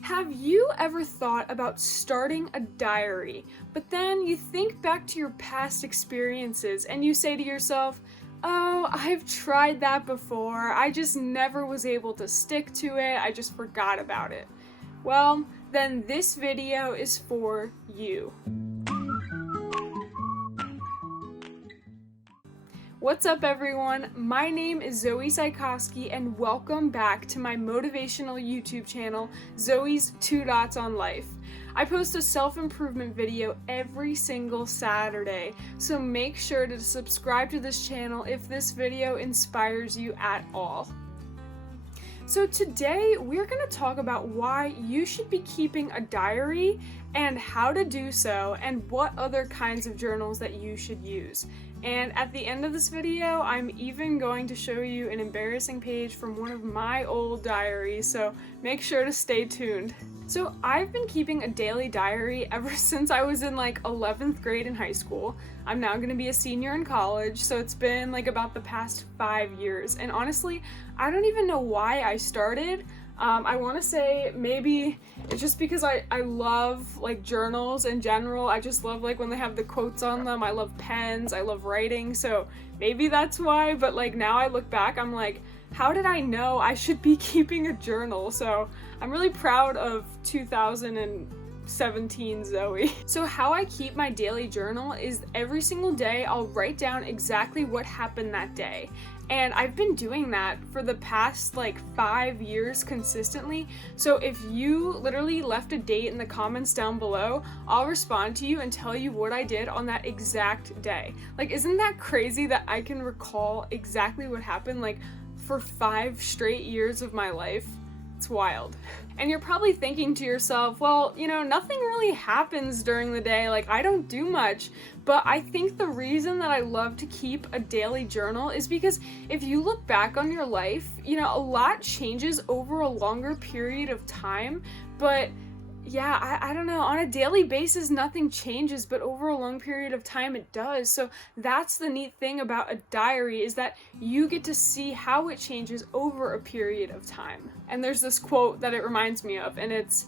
Have you ever thought about starting a diary, but then you think back to your past experiences and you say to yourself, oh, I've tried that before, I just never was able to stick to it, I just forgot about it. Well, then this video is for you. What's up everyone, my name is Zoe Psychowski and welcome back to my motivational YouTube channel, Zoe's 2 Dots on Life. I post a self-improvement video every single Saturday, so make sure to subscribe to this channel if this video inspires you at all. So today we're going to talk about why you should be keeping a diary and how to do so and what other kinds of journals that you should use. And at the end of this video, I'm even going to show you an embarrassing page from one of my old diaries, so make sure to stay tuned. So I've been keeping a daily diary ever since I was in 11th grade in high school. I'm now going to be a senior in college, so it's been about the past 5 years. And honestly, I don't even know why I started. I want to say maybe it's just because I love journals in general. I just love when they have the quotes on them. I love pens, I love writing, so maybe that's why. But now I look back, I'm like, how did I know I should be keeping a journal? So I'm really proud of 2017 Zoe. So how I keep my daily journal is every single day I'll write down exactly what happened that day. And I've been doing that for the past 5 years consistently. So if you literally left a date in the comments down below, I'll respond to you and tell you what I did on that exact day. Isn't that crazy that I can recall exactly what happened for 5 straight years of my life? It's wild. And you're probably thinking to yourself, well, nothing really happens during the day, I don't do much. But I think the reason that I love to keep a daily journal is because if you look back on your life, a lot changes over a longer period of time, but yeah, I don't know, on a daily basis nothing changes, but over a long period of time it does. So that's the neat thing about a diary, is that you get to see how it changes over a period of time. And there's this quote that it reminds me of, and it's,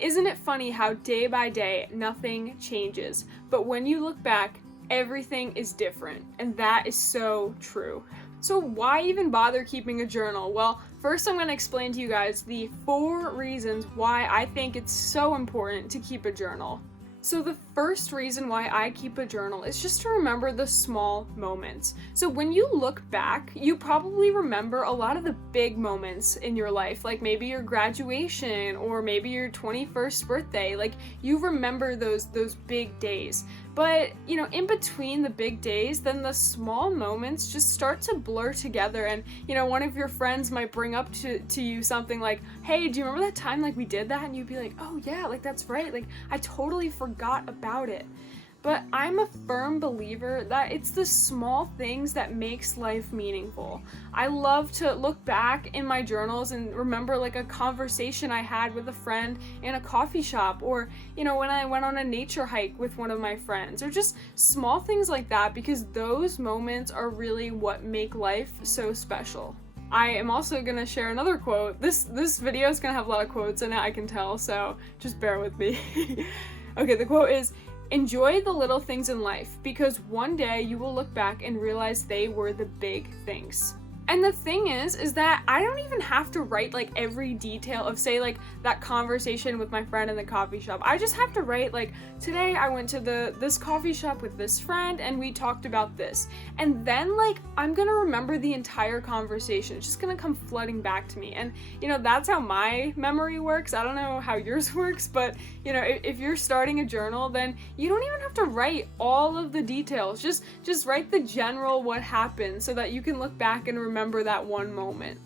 isn't it funny how day by day nothing changes, but when you look back, everything is different. And that is so true. So why even bother keeping a journal? Well, first I'm going to explain to you guys the 4 reasons why I think it's so important to keep a journal. So the first reason why I keep a journal is just to remember the small moments. So when you look back, you probably remember a lot of the big moments in your life, like maybe your graduation or maybe your 21st birthday. You remember those big days. But, in between the big days, then the small moments just start to blur together. And, one of your friends might bring up to you something like, hey, do you remember that time we did that? And you'd be like, oh yeah, that's right. I totally forgot about it. But I'm a firm believer that it's the small things that makes life meaningful. I love to look back in my journals and remember a conversation I had with a friend in a coffee shop, or when I went on a nature hike with one of my friends, or just small things like that, because those moments are really what make life so special. I am also going to share another quote. This video is going to have a lot of quotes in it, I can tell, so just bear with me. Okay, the quote is, enjoy the little things in life, because one day you will look back and realize they were the big things. And the thing is that I don't even have to write every detail of, say, that conversation with my friend in the coffee shop. I just have to write today I went to this coffee shop with this friend and we talked about this. And then I'm gonna remember the entire conversation. It's just gonna come flooding back to me. And that's how my memory works. I don't know how yours works, but if you're starting a journal, then you don't even have to write all of the details. Just write the general what happened so that you can look back and remember that one moment.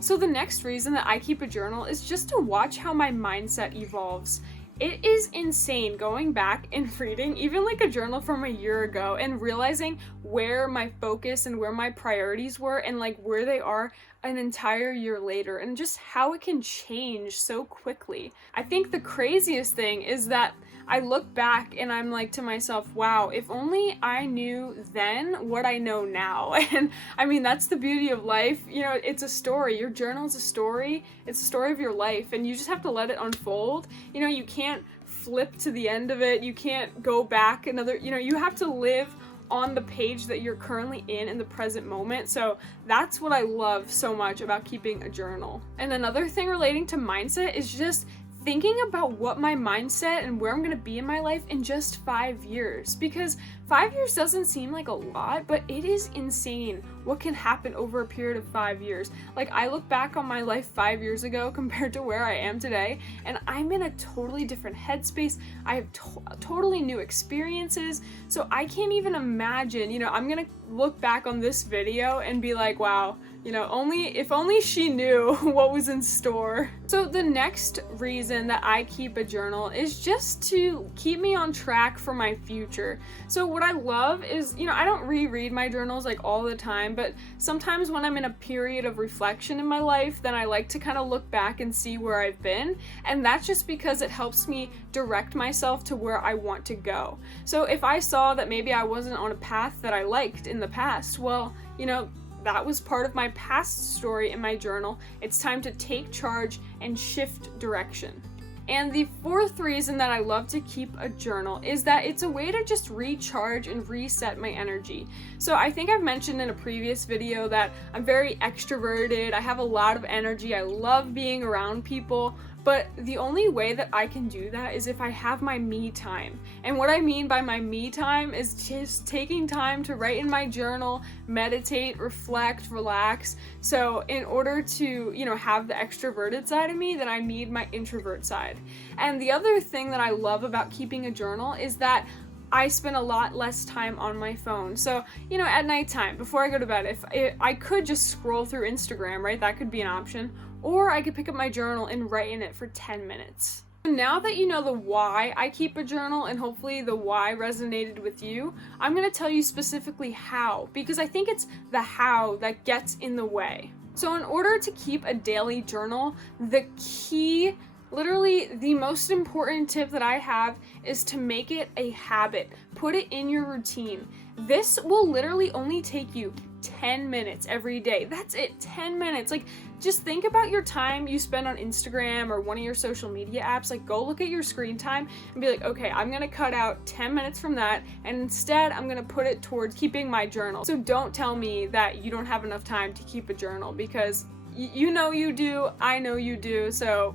So the next reason that I keep a journal is just to watch how my mindset evolves. It is insane going back and reading even a journal from a year ago and realizing where my focus and where my priorities were and where they are an entire year later and just how it can change so quickly. I think the craziest thing is that I look back and I'm like to myself, wow, if only I knew then what I know now. And I mean, that's the beauty of life. You know, it's a story. Your journal is a story. It's a story of your life, and you just have to let it unfold. You know, you can't flip to the end of it. You can't go back another, you know, you have to live on the page that you're currently in the present moment. So that's what I love so much about keeping a journal. And another thing relating to mindset is just thinking about what my mindset and where I'm gonna be in my life in just 5 years, because 5 years doesn't seem like a lot, but it is insane what can happen over a period of 5 years. Like, I look back on my life 5 years ago compared to where I am today, and I'm in a totally different headspace. I have totally new experiences, so I can't even imagine, you know, I'm gonna look back on this video and be like, wow, you know, if only she knew what was in store. So the next reason that I keep a journal is just to keep me on track for my future. So what I love is, you know, I don't reread my journals like all the time, but sometimes when I'm in a period of reflection in my life, then I like to kind of look back and see where I've been. And that's just because it helps me direct myself to where I want to go. So if I saw that maybe I wasn't on a path that I liked in the past, well, you know, that was part of my past story in my journal. It's time to take charge and shift direction. And the fourth reason that I love to keep a journal is that it's a way to just recharge and reset my energy. So I think I've mentioned in a previous video that I'm very extroverted, I have a lot of energy, I love being around people, but the only way that I can do that is if I have my me time. And what I mean by my me time is just taking time to write in my journal, meditate, reflect, relax. So in order to, you know, have the extroverted side of me, then I need my introvert side. And the other thing that I love about keeping a journal is that I spend a lot less time on my phone. So, you know, at nighttime, before I go to bed, if I could just scroll through Instagram, right? That could be an option. Or I could pick up my journal and write in it for 10 minutes. Now that you know the why I keep a journal, and hopefully the why resonated with you, I'm going to tell you specifically how, because I think it's the how that gets in the way. So in order to keep a daily journal, the key, literally the most important tip that I have is to make it a habit. Put it in your routine. This will literally only take you 10 minutes every day. That's it, 10 minutes. Like, just think about your time you spend on Instagram or one of your social media apps. Like, go look at your screen time and be like, okay, I'm gonna cut out 10 minutes from that, and instead I'm gonna put it towards keeping my journal. So don't tell me that you don't have enough time to keep a journal, because you know you do, I know you do, so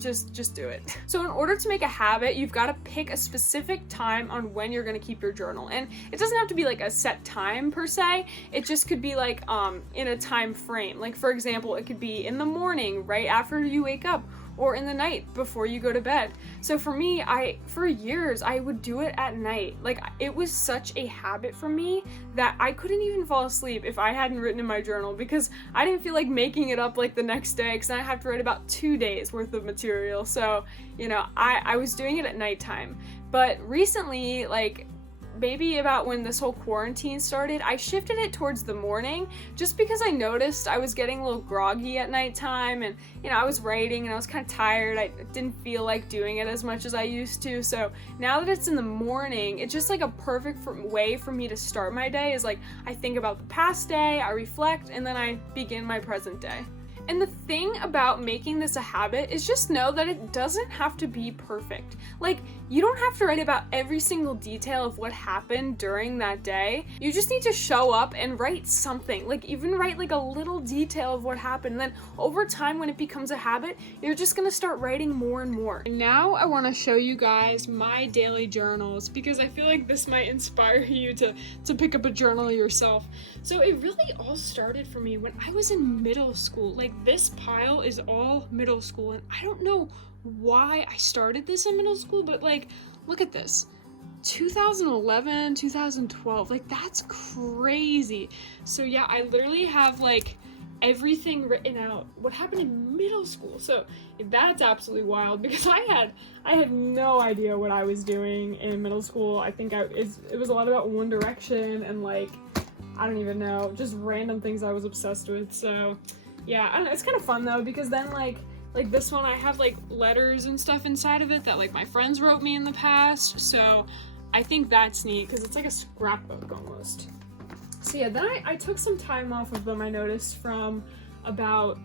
just do it. So in order to make a habit, you've got to pick a specific time on when you're going to keep your journal. And it doesn't have to be like a set time per se. It just could be like in a time frame. Like, for example, it could be in the morning right after you wake up, or in the night before you go to bed. So for me, for years I would do it at night. Like, it was such a habit for me that I couldn't even fall asleep if I hadn't written in my journal, because I didn't feel like making it up like the next day, because then I have to write about 2 days worth of material. So, you know, I was doing it at nighttime. But recently, like maybe about when this whole quarantine started, I shifted it towards the morning, just because I noticed I was getting a little groggy at nighttime, and you know, I was writing and I was kind of tired. I didn't feel like doing it as much as I used to. So now that it's in the morning, it's just like a perfect way for me to start my day. Is like, I think about the past day, I reflect, and then I begin my present day. And the thing about making this a habit is just know that it doesn't have to be perfect. Like, you don't have to write about every single detail of what happened during that day. You just need to show up and write something. Like, even write like a little detail of what happened. And then over time, when it becomes a habit, you're just gonna start writing more and more. And now I wanna show you guys my daily journals, because I feel like this might inspire you to pick up a journal yourself. So it really all started for me when I was in middle school. Like, this pile is all middle school, and I don't know why I started this in middle school, but like, look at this. 2011, 2012, like, that's crazy. So yeah, I literally have like everything written out what happened in middle school. So that's absolutely wild, because I had no idea what I was doing in middle school. I think it was a lot about One Direction and like, I don't even know, just random things I was obsessed with. So Yeah, I don't know, it's kind of fun though, because then like this one I have like letters and stuff inside of it that like my friends wrote me in the past, so I think that's neat because it's like a scrapbook almost. So yeah, then I took some time off of them, I noticed, from about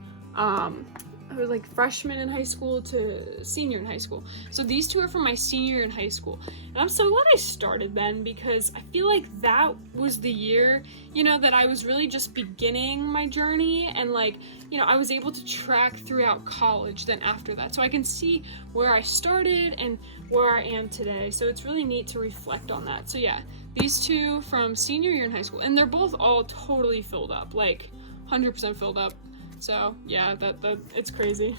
I was like freshman in high school to senior in high school. So these two are from my senior year in high school. And I'm so glad I started then, because I feel like that was the year, you know, that I was really just beginning my journey, and like, you know, I was able to track throughout college then after that. So I can see where I started and where I am today. So it's really neat to reflect on that. So yeah, these two from senior year in high school, and they're both all totally filled up, like 100% filled up. So yeah, that it's crazy.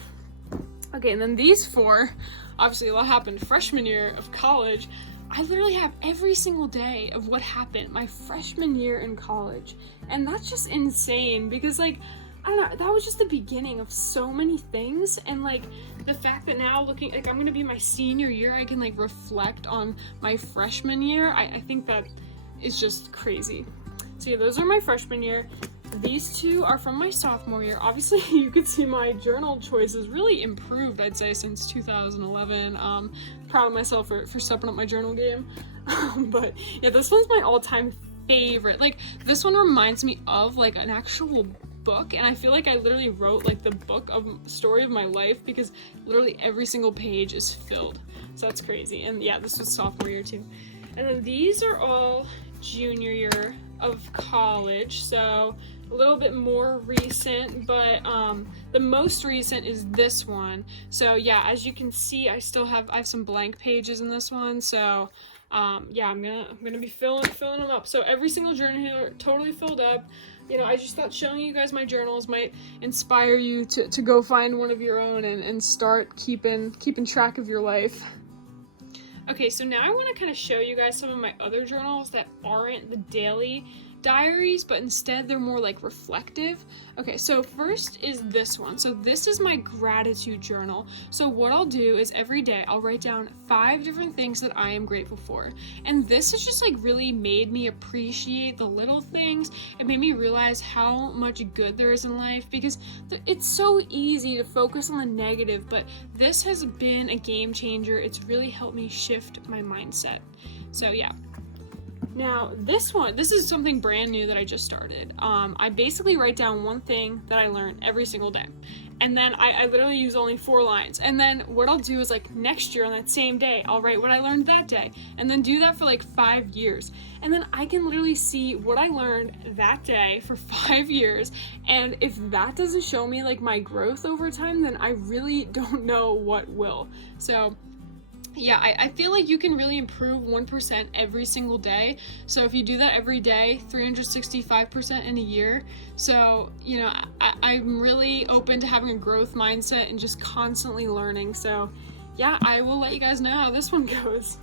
Okay, and then these four, obviously a lot happened freshman year of college. I literally have every single day of what happened my freshman year in college. And that's just insane, because like, I don't know, that was just the beginning of so many things. And like the fact that now looking, like I'm gonna be my senior year, I can like reflect on my freshman year. I think that is just crazy. So yeah, those are my freshman year. These two are from my sophomore year. Obviously, you could see my journal choices really improved, I'd say, since 2011. Proud of myself for stepping up my journal game. But yeah, this one's my all-time favorite. Like, this one reminds me of like an actual book, and I feel like I literally wrote like the book of story of my life, because literally every single page is filled. So that's crazy. And yeah, this was sophomore year too. And then these are all junior year of college, so a little bit more recent, but the most recent is this one. So yeah, as you can see, I have some blank pages in this one. So yeah, I'm gonna be filling them up. So every single journal here totally filled up. You know, I just thought showing you guys my journals might inspire you to go find one of your own and start keeping track of your life. Okay, so now I want to kind of show you guys some of my other journals that aren't the daily diaries, but instead they're more like reflective. Okay, so first is this one. So this is my gratitude journal. So what I'll do is every day I'll write down 5 different things that I am grateful for. And this has just like really made me appreciate the little things. It made me realize how much good there is in life, because it's so easy to focus on the negative, but this has been a game changer. It's really helped me shift my mindset. So yeah. Now, this is something brand new that I just started. I basically write down one thing that I learned every single day. And then I literally use only 4 lines. And then what I'll do is like next year on that same day, I'll write what I learned that day. And then do that for like 5 years. And then I can literally see what I learned that day for 5 years. And if that doesn't show me like my growth over time, then I really don't know what will. So yeah, I feel like you can really improve 1% every single day. So if you do that every day, 365% in a year. So, you know, I'm really open to having a growth mindset and just constantly learning. So yeah, I will let you guys know how this one goes.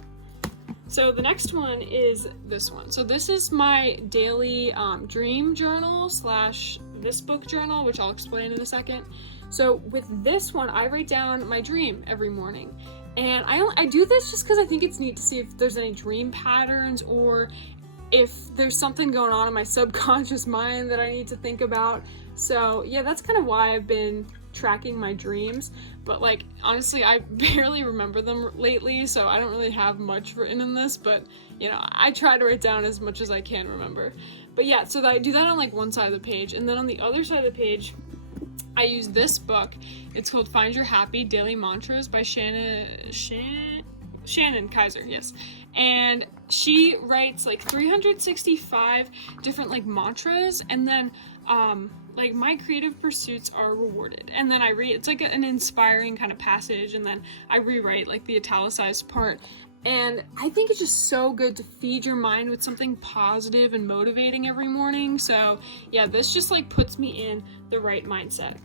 So the next one is this one. So this is my daily dream journal / this book journal, which I'll explain in a second. So with this one, I write down my dream every morning. And I do this just because I think it's neat to see if there's any dream patterns, or if there's something going on in my subconscious mind that I need to think about. So yeah, that's kind of why I've been tracking my dreams. But like, honestly, I barely remember them lately, so I don't really have much written in this, but you know, I try to write down as much as I can remember. But yeah, so I do that on like one side of the page, and then on the other side of the page, I use this book. It's called Find Your Happy Daily Mantras by Shannon Kaiser, yes. And she writes like 365 different like mantras, and then like my creative pursuits are rewarded. And then I read, it's like an inspiring kind of passage, and then I rewrite like the italicized part. And I think it's just so good to feed your mind with something positive and motivating every morning. So yeah, this just like puts me in the right mindset.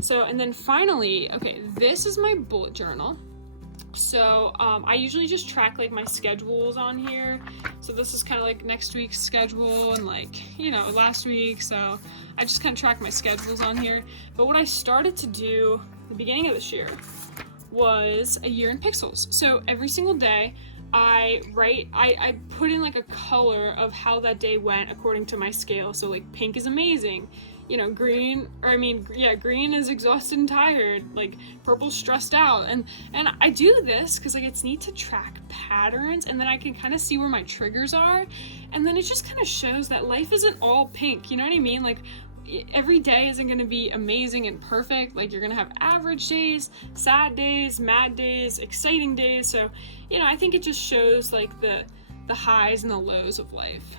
So, and then finally, okay, this is my bullet journal. So I usually just track like my schedules on here. So this is kind of like next week's schedule and like, you know, last week. So I just kind of track my schedules on here. But what I started to do at the beginning of this year was a year in pixels. So every single day I put in like a color of how that day went according to my scale. So like pink is amazing, green is exhausted and tired, like purple's stressed out. And I do this because like it's neat to track patterns, and then I can kind of see where my triggers are, and then it just kind of shows that life isn't all pink, you know what I mean? Like every day isn't going to be amazing and perfect. Like you're going to have average days, sad days, mad days, exciting days. So I think it just shows like the highs and the lows of life.